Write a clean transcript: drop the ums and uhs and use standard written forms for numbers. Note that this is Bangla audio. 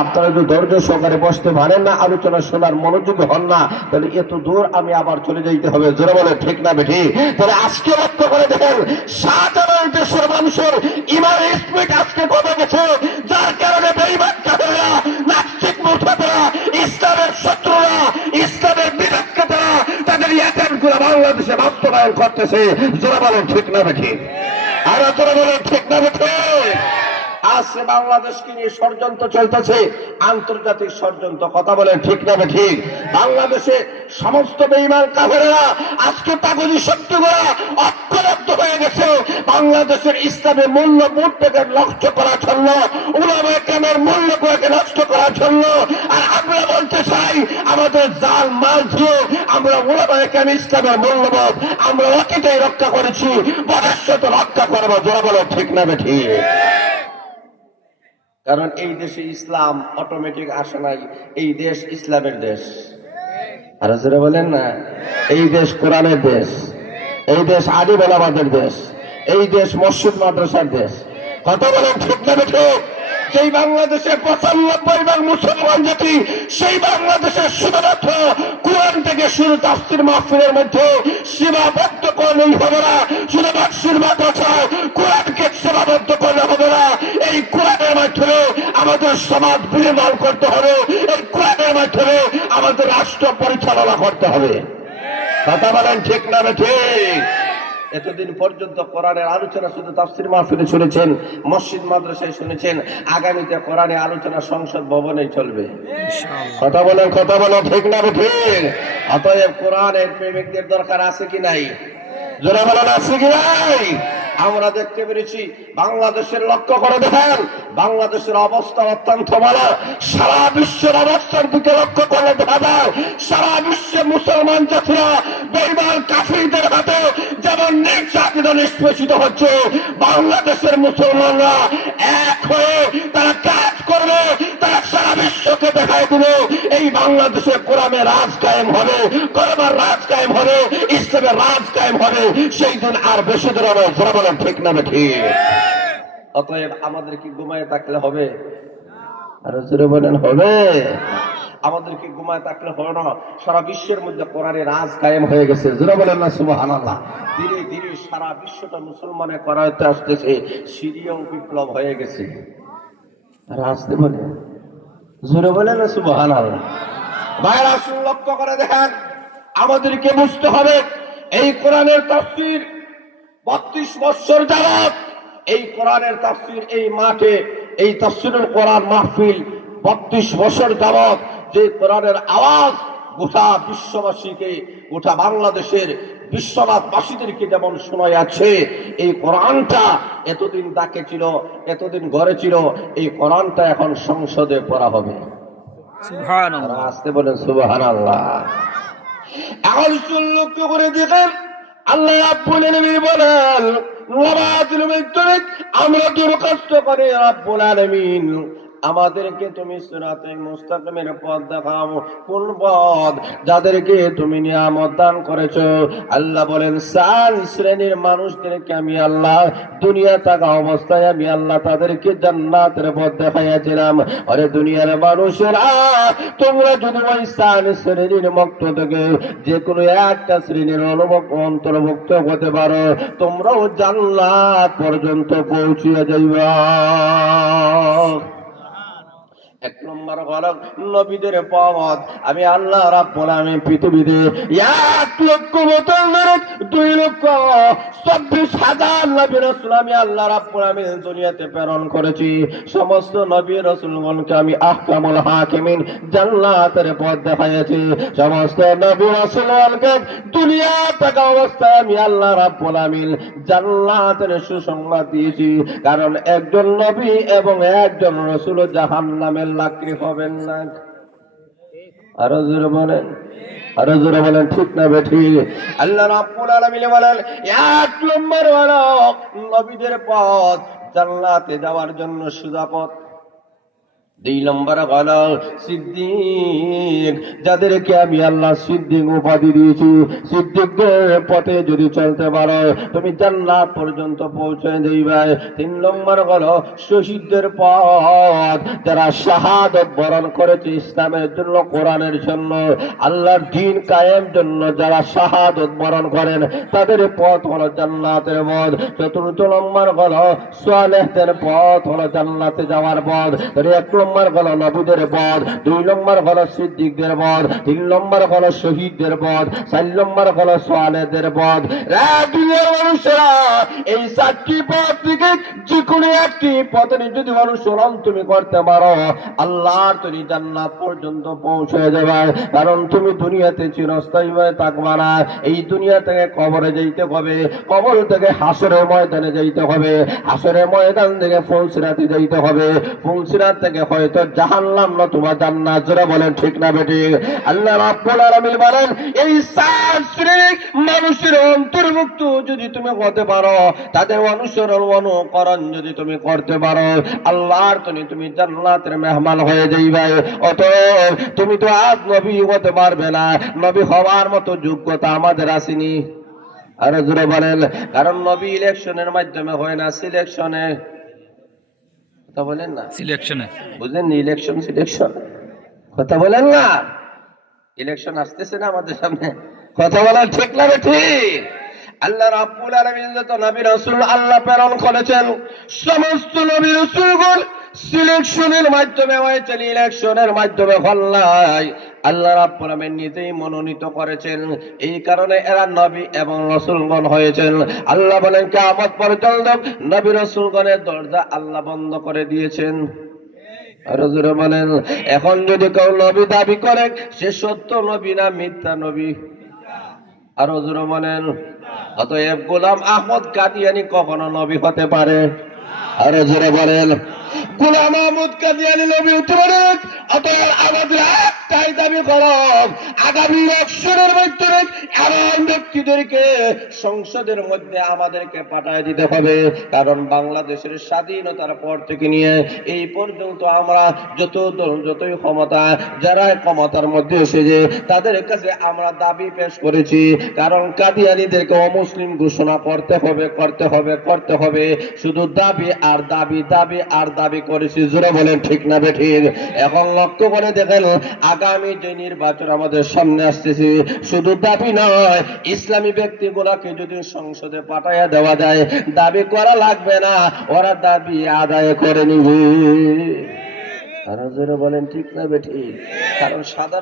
আপনারা যদি ধৈর্য সহকারে বসতে পারেন না, আলোচনা শোনার মনোযোগী হন না, তাহলে এত দূর আমি আবার চলে যাইতে হবে। জোরে বলে ঠিক না বেঠি? তাহলে আজকে লক্ষ্য করে দেখেন, সাধারণ দেশের মানুষের ইমান স্পিড আজকে কমে গেছে, যার কারণে বেঈমান কাফেররা, নাস্তিক মুরতাদরা, ইসলামের শত্রুরা, ইসলামের বিরোধীরা তাদের ইয়াতামগুলো বাংলাদেশে বাস্তবায়ন করতেছে। জোরে বলেন ঠিক না বেঠি? আর জোরে বলেন ঠিক না বেঠি? আজকে বাংলাদেশকে নিয়ে ষড়যন্ত্র চলতেছে, আন্তর্জাতিক ষড়যন্ত্র। কথা বলেন ঠিক না ঠিক? বাংলাদেশে সমস্ত বেঈমান কাফেররা আজকে তাগুতি শক্তিগুলো ঐক্যবদ্ধ হয়ে গেছে বাংলাদেশের ইসলামের মূল্যবোধটাকে নষ্ট করার জন্য, উলামায়ে কেরামের মূল্যবোধকে নষ্ট করার জন্য। আর আমরা বলতে চাই, আমাদের জান মাল দিয়ে আমরা উলামায়ে কেরাম ইসলামের মূল্যবোধ আমরা অতীতেই রক্ষা করেছি, ভবিষ্যতে রক্ষা করবো। জোরে বলো ঠিক না ঠিক? কারণ এই দেশে ইসলাম অটোমেটিক আসে নাই, এই দেশ ইসলামের দেশ। আর যারা বলেন না, এই দেশ কোরআনের দেশ, এই দেশ আলিম ওলামাদের দেশ, এই দেশ মসজিদ মাদ্রাসার দেশ। কথা বলেন ঠিক না ঠিক? যেই বাংলাদেশে 95% মুসলমান জাতি, সেই বাংলাদেশের শুধুমাত্র কোরআন থেকে শুরু তাফসীর মাহফিলের মধ্যে সীমাবদ্ধ করলেই হবে না, শুধু মসজিদ মাদ্রাসায় কোরআনকে সীমাবদ্ধ করলে হবে না। এই কোরআনের মাধ্যমে আমাদের সমাজ বিনির্মাণ করতে হবে, এই কোরআনের মাধ্যমে আমাদের রাষ্ট্র পরিচালনা করতে হবে। কথা বলেন ঠিক না ঠিক? এতদিন পর্যন্ত কোরআনের আলোচনা শুধু তাফসীর মাহফিলে শুনেছেন, মসজিদ মাদ্রাসায় শুনেছেন, আগামীতে কোরআনের আলোচনা সংসদ ভবনেই চলবে। কথা বলেন ঠিক না ঠিক? অতএব কোরআনের প্রেমিকদের দরকার আছে কি নাই? জোরে বলেন আছে কি নাই? আমরা দেখতে পেরেছি বাংলাদেশের, লক্ষ্য করে দেখেন বাংলাদেশের অবস্থা অত্যন্ত ভালো। সারা বিশ্বের অবস্থার দিকে লক্ষ্য করে দেখা যায়, সারা বিশ্বে মুসলমান জাতিরা বেঈমান কাফিরদের হাতে যেমন নির্যাতিত নিষ্পেষিত হচ্ছে, বাংলাদেশের মুসলমানরা এক হয়ে তারা কাজ করবে, তারা সারা বিশ্বকে দেখাই দিবে এই বাংলাদেশে কোরআনের রাজ কায়েম হবে, কোরআনের রাজ কায়েম হবে, ইসলামের রাজ কায়েম হবে। সেই দিন আর বেশি দূর নয়। জোরে বলেন ঠিক না ঠিক? অতএব আমাদের কি ঘুমায় থাকলে হবে? আর জোরে বলেন হবে? আমাদের কি ঘুমায় থাকলে হবে না? সারা বিশ্বের মধ্যে কোরআনের রাজ কায়েম হয়ে গেছে। জোরে বলেন না সুবহানাল্লাহ? ধীরে ধীরে সারা বিশ্বটা মুসলমানের করাইতে আসতেছে। সিরিয়াও বিপ্লব হয়ে গেছে। আর আসতে বলে জোরে বলেন না সুবহানাল্লাহ? ভাইরা আসুন, লক্ষ্য করে দেখেন, আমাদেরকে বুঝতে হবে এই কোরআনের তাফসীর 32 বছর যাবত, এই কোরআনের তাফসীর এই মাঠে, এই তাফসীরুল কোরআন মাহফিল 32 বছর যাবত যে কোরআনের আওয়াজ গোটা বিশ্ববাসীকে, গোটা বাংলাদেশের বিশ্ববাসীদেরকে যেমন শোনায় আছে, এই কোরআনটা এতদিন ডাকে ছিল, এতদিন ঘরে ছিল, এই কোরআনটা এখন সংসদে পড়া হবে। সুবহানাল্লাহ। আসতে বলেন সুবহানাল্লাহ। এখন লক্ষ্য করে দেখেন, আল্লাহ রাব্বুল আলামিন বলেন, আমরা দরখাস্ত করে রাব্বুল আলামিন আমাদেরকে তুমি সিরাতে মুস্তাকিমের পথ দেখাও। কোন পথ? যাদেরকে তুমি নিয়ামত দান করেছো। আল্লাহ বলেন, 4 শ্রেণীর মানুষদেরকে আমি আল্লাহ দুনিয়া থাকা অবস্থায় আমি আল্লাহ তাদেরকে জান্নাতের পথ দেখাইয়াছিলাম। আরে দুনিয়ার মানুষেরা, তোমরা যদি ওই 4 শ্রেণীর মক্ত থেকে যে কোনো একটা শ্রেণীর অন্তর্ভুক্ত হতে পারো, তোমরাও জান্নাত পর্যন্ত পৌঁছিয়া যাইবা। 1 নম্বর হলো নবীদের পথ। আমি আল্লাহ রাব্বুল আলামিন পৃথিবীতে 1 লক্ষ বোতল ধরে 2 লক্ষ 24,000 নবী রাসূল আমি আল্লাহ রাব্বুল আলামিন দুনিয়াতে প্রেরণ করেছি। সমস্ত নবী রাসূলগণকে আমি আহকামুল হাকিমিন জান্নাতের পথ দেখাইছি। সমস্ত নবী রাসূলগণকে দুনিয়া থাকা অবস্থায় আমি আল্লাহ রাব্বুল আলামিন জান্নাতের সুসংবাদ দিয়েছি। কারণ একজন নবী এবং একজন রাসূল জাহান্নামে লাকড়ি হবেন না। আরো জোরে বলেন, আরো জোরে বলেন ঠিক না বেঠি? আল্লাহ রাব্বুল আলামিন বলেন, 1 নম্বর হলো নবীদের পথ, জান্নাতে যাওয়ার জন্য সোজা পথ। দুই নম্বর হলো সিদ্দিক, যাদেরকে আমি আল্লাহ সিদ্দিক উপাধি দিয়েছি। সিদ্দিকদের পথে যদি চলতে পারো তুমি জান্নাত পর্যন্ত পৌঁছে দিবে। তিন নম্বর হলো শহীদদের পথ, যারা শাহাদত বরণ করেছে ইসলামের জন্য, কোরআনের জন্য, আল্লাহর দ্বীন কায়েম জন্য যারা শাহাদত বরণ করেন তাদের পথ হলো জান্নাতের পথ। চতুর্থ নম্বর হলো সালেহদের পথ, হলো জান্নাতে যাওয়ার পথ। এক নম্বর হলো নবীদের পথ, দুই নম্বর হলো সিদ্দিকদের পথ, তিন নম্বর হলো শহীদদের পথ, চার নম্বর হলো সালেহদের পথ। দুনিয়ার মানুষেরা এই চারটি পথ থেকে যে কোনো একটি পথে যদি অনুসরণ তুমি করতে পারো আল্লাহর তুমি জান্নাত পর্যন্ত পৌঁছে যাবে। কারণ তুমি দুনিয়াতে চিরস্থায়ী হয়ে থাকবা না। এই দুনিয়া থেকে কবরে যাইতে হবে, কবর থেকে হাসরের ময়দানে যাইতে হবে, হাসরের ময়দান থেকে ফুলসিরাতে যাইতে হবে, ফুলসিরাত থেকে হয়তো জাহান্নাম নতুবা জান্নাত। জোরে বলেন ঠিক না বেঠিক? আল্লাহ রাব্বুল আলামিন বলেন এই চার শ্রেণীর মানুষের অন্তর্ভুক্ত যদি তুমি হতে পারো, তাদের অনুসরণ অনুকরণ যদি তুমি করতে পারো, আল্লাহর তুমি জান্নাতের মেহমান হয়ে যাইবে। অতএব তুমি তো আজ নবী হতে পারবে না, নবী হওয়ার মতো যোগ্যতা আমাদের আসেনি। আর জোরে বলেন, কারণ নবী ইলেকশনের মাধ্যমে হয় না, সিলেকশনে। কথা বলেন না, সিলেকশনে বুঝলেন? ইলেকশন সিলেকশন, কথা বলেন না। ইলেকশন আসতেছে না আমাদের সামনে, কথা বলার ঠিক না ঠিক? আল্লাহ রাব্বুল আলামিন যত নবী রাসূল আল্লাহ প্রেরণ করেছেন সমস্ত নবী রাসূলগণ সিলেকশনের মাধ্যমে হয়েছেন, ইলেকশনের মাধ্যমে হল্লাই। আল্লাহ রাব্বুল আলামিন নিজেই মনোনীত করেছেন, এই কারণে এরা নবী এবং রাসূলগণ হয়েছেন। আল্লাহ বলেন কিয়ামত পর্যন্ত নবী রাসূলগণের দরজা আল্লাহ বন্ধ করে দিয়েছেন। আর জোরে বলেন, এখন যদি কেউ নবী দাবি করে সে সত্য নবী না মিথ্যা নবী? আর জোরে বলেন। অতএব গোলাম আহমদ কাদিয়ানী কখনো নবী হতে পারে? আর জোরে বলেন, গোলাম আহমদ কাদিয়ানী নবী হতে পারে? অতএব আমাদের একটাই দাবি করো, আগামী ইলেকশনের মাধ্যমে এমন ব্যক্তিদেরকে সংসদের মধ্যে আমাদেরকে পাঠায় দিতে হবে। কারণ বাংলাদেশের স্বাধীনতার পর থেকে নিয়ে এই পর্যন্ত আমরা যতই ক্ষমতা, যারা ক্ষমতার মধ্যে এসেছে তাদের কাছে আমরা দাবি পেশ করেছি। কারণ কাদিয়ানীদেরকে অমুসলিম ঘোষণা করতে হবে, করতে হবে, করতে হবে। শুধু দাবি আর দাবি, দাবি আর দাবি করেছি। জোরে বলেন ঠিক না বেঠিক? এখন লক্ষ্য করে দেখেন আগামী যে নির্বাচন আমাদের সামনে আসতেছে, শুধু দাবি নয়, ইসলামী ব্যক্তিগুলোকে যদি সংসদে পাঠাইয়া দেওয়া যায় দাবি করা লাগবে না, ওরা দাবি আদায় করে নিবে। আর জোরে বলেন ঠিক না বেঠিক? কারণ সাধারণ